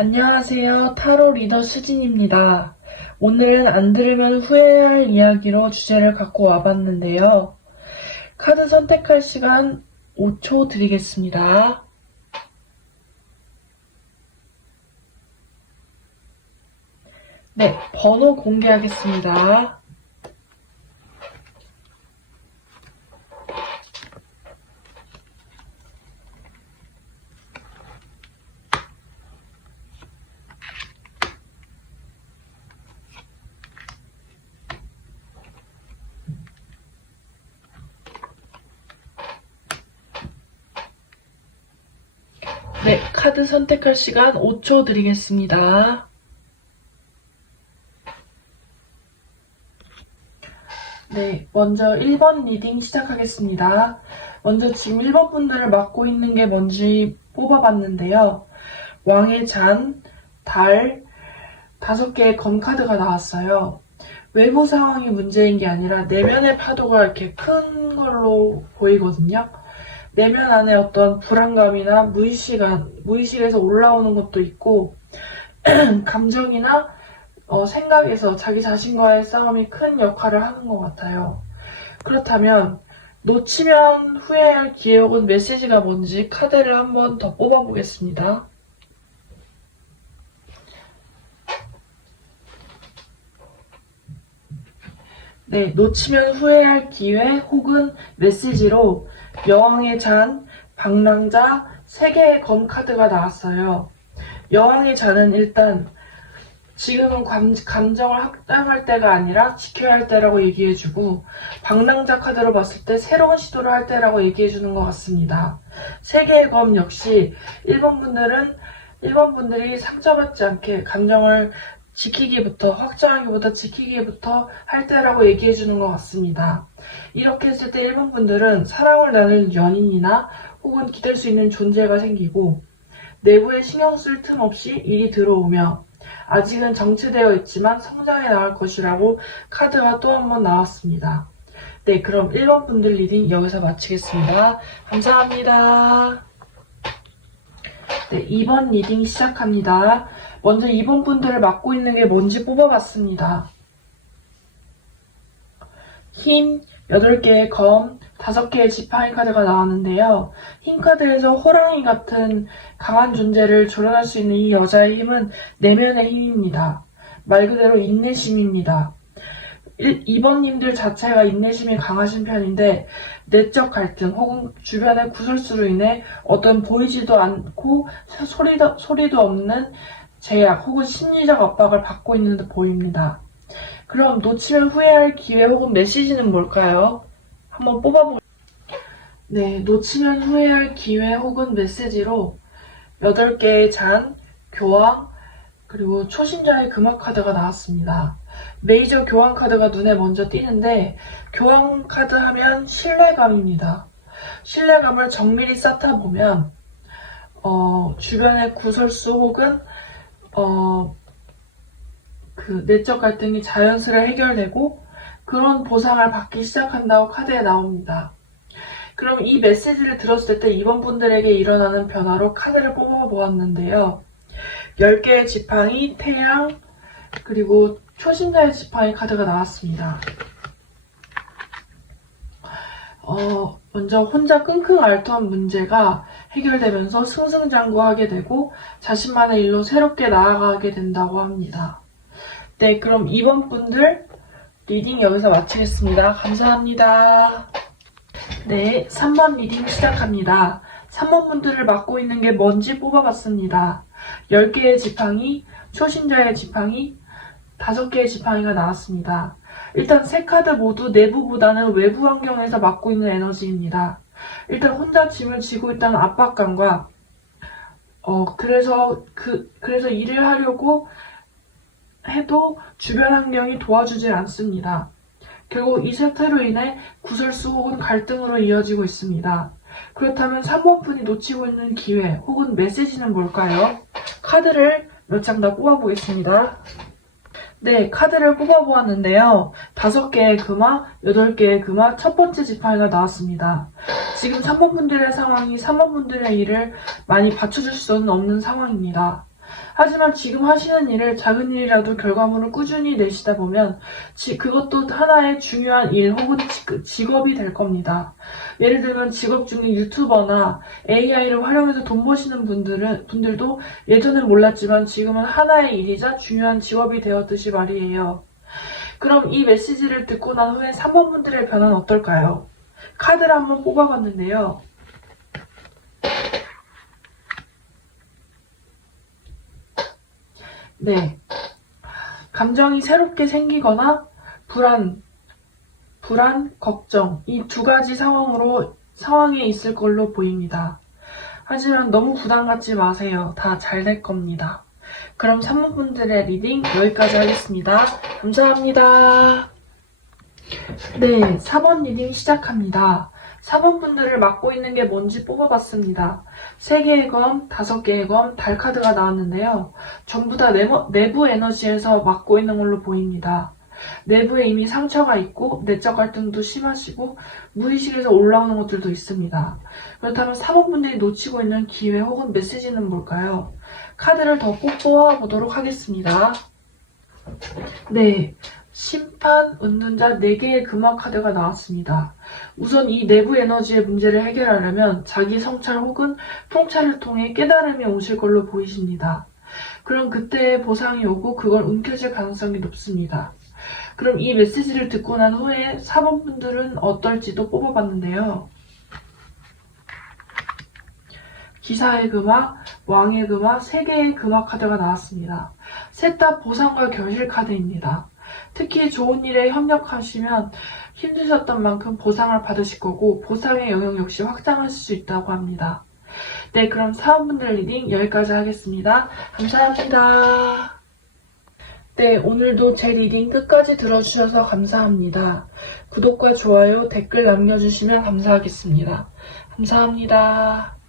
안녕하세요. 타로 리더 수진입니다. 오늘은 안 들으면 후회할 이야기로 주제를 갖고 와봤는데요. 카드 선택할 시간 5초 드리겠습니다. 네, 번호 공개하겠습니다. 네, 카드 선택할 시간 5초 드리겠습니다. 네, 먼저 1번 리딩 시작하겠습니다. 먼저 지금 1번 분들을 맡고 있는 게 뭔지 뽑아봤는데요. 왕의 잔, 달, 5개의 검 카드가 나왔어요. 외부 상황이 문제인 게 아니라 내면의 파도가 이렇게 큰 걸로 보이거든요. 내면 안에 어떤 불안감이나 무의식에서 올라오는 것도 있고, 감정이나 생각에서 자기 자신과의 싸움이 큰 역할을 하는 것 같아요. 그렇다면 놓치면 후회할 기회 혹은 메시지가 뭔지 카드를 한번 더 뽑아보겠습니다. 네, 놓치면 후회할 기회 혹은 메시지로 여왕의 잔, 방랑자, 3개의 검 카드가 나왔어요. 여왕의 잔은 일단 지금은 감정을 확장할 때가 아니라 지켜야 할 때라고 얘기해주고, 방랑자 카드로 봤을 때 새로운 시도를 할 때라고 얘기해주는 것 같습니다. 3개의 검 역시 1번 분들이 상처받지 않게 감정을 확장하기보다 지키기부터 할 때라고 얘기해주는 것 같습니다. 이렇게 했을 때 1번 분들은 사랑을 나눌 연인이나 혹은 기댈 수 있는 존재가 생기고, 내부에 신경 쓸 틈 없이 일이 들어오며 아직은 정체되어 있지만 성장해 나갈 것이라고 카드가 또 한 번 나왔습니다. 네, 그럼 1번 분들 리딩 여기서 마치겠습니다. 감사합니다. 네, 2번 리딩 시작합니다. 먼저 2번 분들을 맡고 있는 게 뭔지 뽑아봤습니다. 힘, 8개의 검, 5개의 지팡이 카드가 나왔는데요. 힘 카드에서 호랑이 같은 강한 존재를 조련할 수 있는 이 여자의 힘은 내면의 힘입니다. 말 그대로 인내심입니다. 2번님들 자체가 인내심이 강하신 편인데, 내적 갈등 혹은 주변의 구설수로 인해 어떤 보이지도 않고 소리도 없는 제약 혹은 심리적 압박을 받고 있는 듯 보입니다. 그럼 놓치면 후회할 기회 혹은 메시지는 뭘까요? 한번 뽑아보겠습니다. 네, 놓치면 후회할 기회 혹은 메시지로 8개의 잔, 교황, 그리고 초신자의 금화 카드가 나왔습니다. 메이저 교황 카드가 눈에 먼저 띄는데, 교황 카드 하면 신뢰감입니다. 신뢰감을 정밀히 쌓다 보면 주변의 구설수 혹은 그 내적 갈등이 자연스레 해결되고 그런 보상을 받기 시작한다고 카드에 나옵니다. 그럼 이 메시지를 들었을 때 2번 분들에게 일어나는 변화로 카드를 뽑아보았는데요. 10개의 지팡이, 태양, 그리고 초신자의 지팡이 카드가 나왔습니다. 먼저 혼자 끙끙 앓던 문제가 해결되면서 승승장구하게 되고 자신만의 일로 새롭게 나아가게 된다고 합니다. 네, 그럼 2번 분들 리딩 여기서 마치겠습니다. 감사합니다. 네, 3번 리딩 시작합니다. 3번 분들을 맡고 있는 게 뭔지 뽑아봤습니다. 10개의 지팡이, 초신자의 지팡이, 5개의 지팡이가 나왔습니다. 일단 3카드 모두 내부보다는 외부 환경에서 맡고 있는 에너지입니다. 일단 혼자 짐을 지고 있다는 압박감과 그래서 일을 하려고 해도 주변 환경이 도와주질 않습니다. 결국 이 사태로 인해 구설수 혹은 갈등으로 이어지고 있습니다. 그렇다면 3번 분이 놓치고 있는 기회 혹은 메시지는 뭘까요? 카드를 몇 장 더 뽑아보겠습니다. 네, 카드를 뽑아보았는데요. 5개의 금화, 8개의 금화, 첫 번째 지팡이가 나왔습니다. 지금 3번 분들의 상황이 3번 분들의 일을 많이 받쳐줄 수는 없는 상황입니다. 하지만 지금 하시는 일을 작은 일이라도 결과물을 꾸준히 내시다 보면 그것도 하나의 중요한 일 혹은 직업이 될 겁니다. 예를 들면 직업 중에 유튜버나 AI를 활용해서 돈 버시는 분들도 예전엔 몰랐지만 지금은 하나의 일이자 중요한 직업이 되었듯이 말이에요. 그럼 이 메시지를 듣고 난 후에 3번 분들의 변화는 어떨까요? 카드를 한번 뽑아봤는데요. 네. 감정이 새롭게 생기거나 불안, 걱정, 이 두 가지 상황에 있을 걸로 보입니다. 하지만 너무 부담 갖지 마세요. 다 잘 될 겁니다. 그럼 3번 분들의 리딩 여기까지 하겠습니다. 감사합니다. 네, 4번 리딩 시작합니다. 4번 분들을 맡고 있는 게 뭔지 뽑아봤습니다. 3개의 검, 5개의 검, 달 카드가 나왔는데요. 전부 다 내부 에너지에서 맡고 있는 걸로 보입니다. 내부에 이미 상처가 있고 내적 갈등도 심하시고 무의식에서 올라오는 것들도 있습니다. 그렇다면 4번 분들이 놓치고 있는 기회 혹은 메시지는 뭘까요? 카드를 더 꼭 뽑아보도록 하겠습니다. 네, 심판, 은둔자 4개의 금화 카드가 나왔습니다. 우선 이 내부 에너지의 문제를 해결하려면 자기 성찰 혹은 통찰을 통해 깨달음이 오실 걸로 보이십니다. 그럼 그때의 보상이 오고 그걸 움켜쥘 가능성이 높습니다. 그럼 이 메시지를 듣고 난 후에 4번 분들은 어떨지도 뽑아봤는데요. 기사의 금화, 왕의 금화, 3개의 금화 카드가 나왔습니다. 셋 다 보상과 결실 카드입니다. 특히 좋은 일에 협력하시면 힘드셨던 만큼 보상을 받으실 거고 보상의 영역 역시 확장하실 수 있다고 합니다. 네, 그럼 사원분들 리딩 여기까지 하겠습니다. 감사합니다. 네, 오늘도 제 리딩 끝까지 들어주셔서 감사합니다. 구독과 좋아요, 댓글 남겨주시면 감사하겠습니다. 감사합니다.